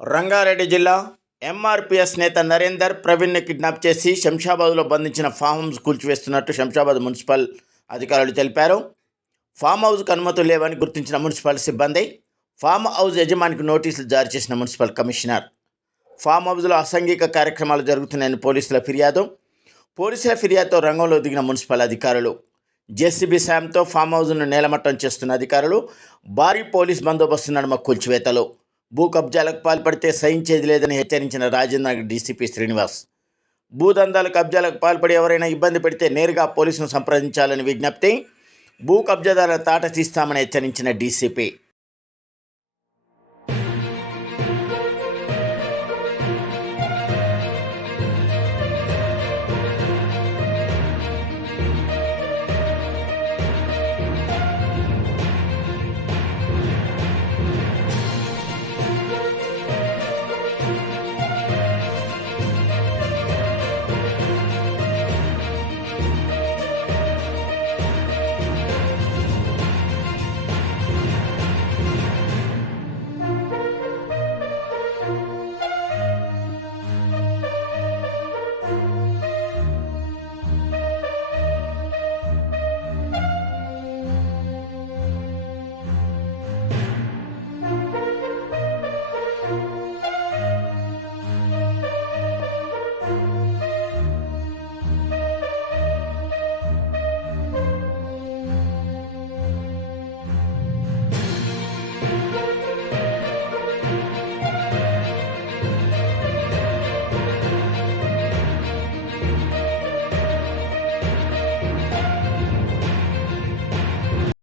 రంగారెడ్డి జిల్లా ఎంఆర్పిఎస్ నేత నరేందర్ ప్రవీణ్ని కిడ్నాప్ చేసి శంషాబాద్లో బంధించిన ఫామ్ హౌస్ కూల్చివేస్తున్నట్టు శంషాబాద్ మున్సిపల్ అధికారులు తెలిపారు. ఫామ్ హౌస్కు అనుమతులు లేవని గుర్తించిన మున్సిపల్ సిబ్బంది ఫామ్ హౌస్ యజమానికి నోటీసులు జారీ చేసిన మున్సిపల్ కమిషనర్. ఫామ్ హౌస్లో అసాంఘిక కార్యక్రమాలు జరుగుతున్నాయని పోలీసుల ఫిర్యాదు. పోలీసుల ఫిర్యాదుతో రంగంలో దిగిన మున్సిపల్ అధికారులు జేసీబీ సాయంతో ఫామ్ హౌస్ను నేలమట్టం చేస్తున్న అధికారులు భారీ పోలీస్ బందోబస్తు నడుమ కూల్చివేతలు. భూ కబ్జాలకు పాల్పడితే సహించేది లేదని హెచ్చరించిన రాజేంద్రనగర్ డీసీపీ శ్రీనివాస్. భూదందాల కబ్జాలకు పాల్పడి ఎవరైనా ఇబ్బంది పెడితే నేరుగా పోలీసును సంప్రదించాలని విజ్ఞప్తి. భూ కబ్జాదారుల తాట తీస్తామని హెచ్చరించిన డీసీపీ.